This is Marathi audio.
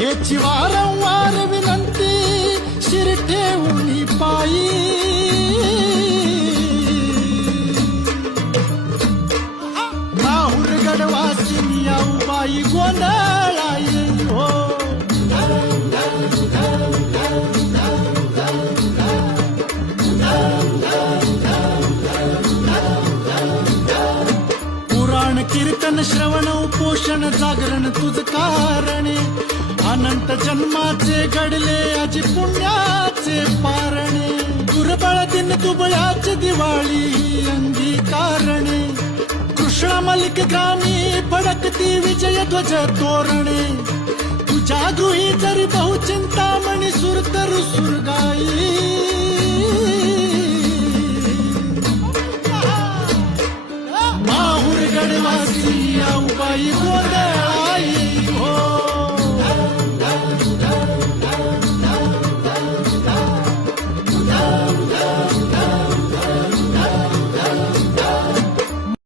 हेची वारंवार विनंती शिर ठेवून पायी माहुर गडवासिनी आऊबाई गोंधळाई हो पुराण कीर्तन श्रवण उपोषण जागरण तुझ कारणे अनंत जन्माचे घडले अजी पुण्याचे पारणे दुर्बळ दिन दुबळ्याची दिवाळी ही अंगीकारणे कृष्ण मलिक ग्रामी फडकती विजय ध्वज तोरणे तुझ्या गृही जरी बहुचिंतामणी सुरतर सुरगाई